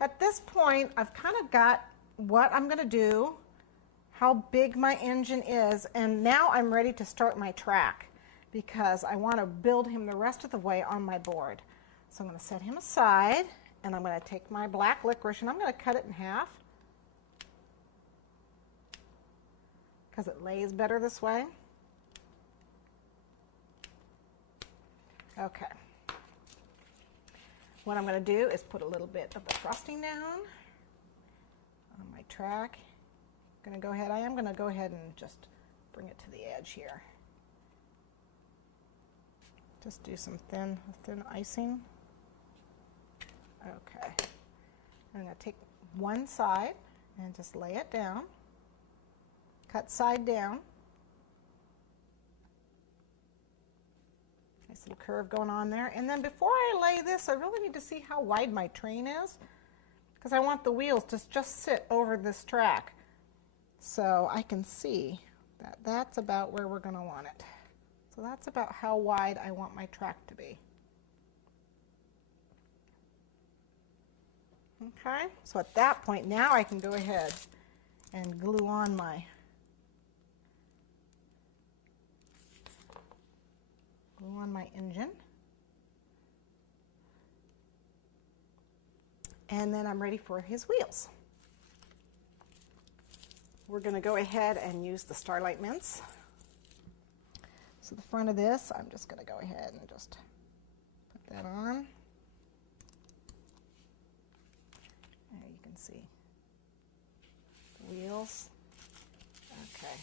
at this point, I've kind of got what I'm going to do, how big my engine is, and now I'm ready to start my track because I want to build him the rest of the way on my board. So I'm going to set him aside, and I'm going to take my black licorice and I'm going to cut it in half because it lays better this way. Okay. What I'm going to do is put a little bit of the frosting down on my track. I am going to go ahead and just bring it to the edge here. Just do some thin icing. Okay. I'm going to take one side and just lay it down. Cut side down. Nice little curve going on there. And then before I lay this, I really need to see how wide my train is because I want the wheels to just sit over this track. So I can see that that's about where we're going to want it. So that's about how wide I want my track to be. Okay, so at that point now I can go ahead and glue on my engine. And then I'm ready for his wheels. We're going to go ahead and use the Starlight mints. So the front of this, I'm just going to go ahead and just put that on. There you can see the wheels. Okay.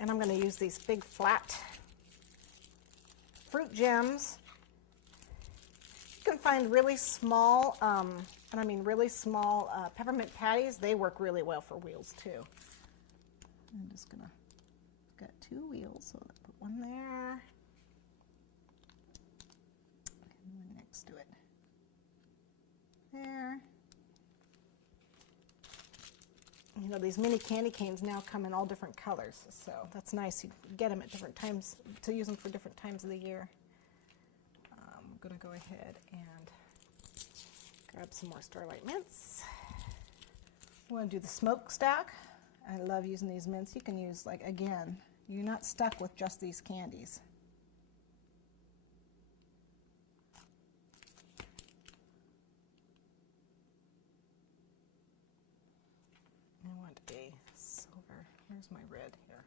And I'm going to use these big flat fruit gems. You can find really small, and I mean really small peppermint patties. They work really well for wheels too. I'm just gonna, got two wheels, so I'll put one there and one next to it. There. You know, these mini candy canes now come in all different colors, so that's nice. You get them at different times to use them for different times of the year. I'm going to go ahead and grab some more Starlight mints. I want to do the smokestack. I love using these mints. You can use, like, again, you're not stuck with just these candies. I want a silver. Here's my red here.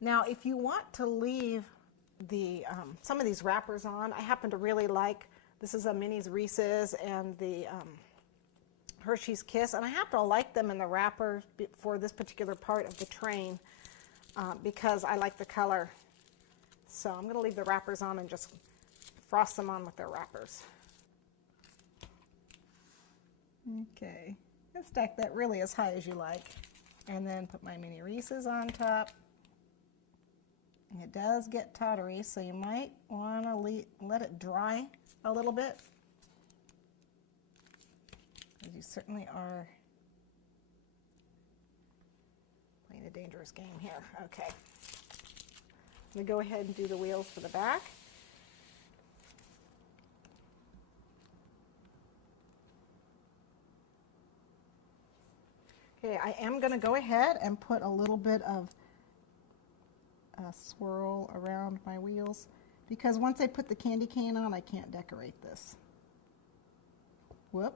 Now, if you want to leave the some of these wrappers on, I happen to really like, this is a Minnie's Reese's and the Hershey's Kiss, and I happen to like them in the wrapper for this particular part of the train because I like the color. So I'm going to leave the wrappers on and just frost them on with their wrappers. Okay, and stack that really as high as you like, and then put my Mini Reese's on top. It does get tottery, so you might want to let it dry a little bit, because you certainly are playing a dangerous game here. Okay, I'm going to go ahead and do the wheels for the back. Okay, I am going to go ahead and put a little bit of swirl around my wheels, because once I put the candy cane on, I can't decorate this. Whoop.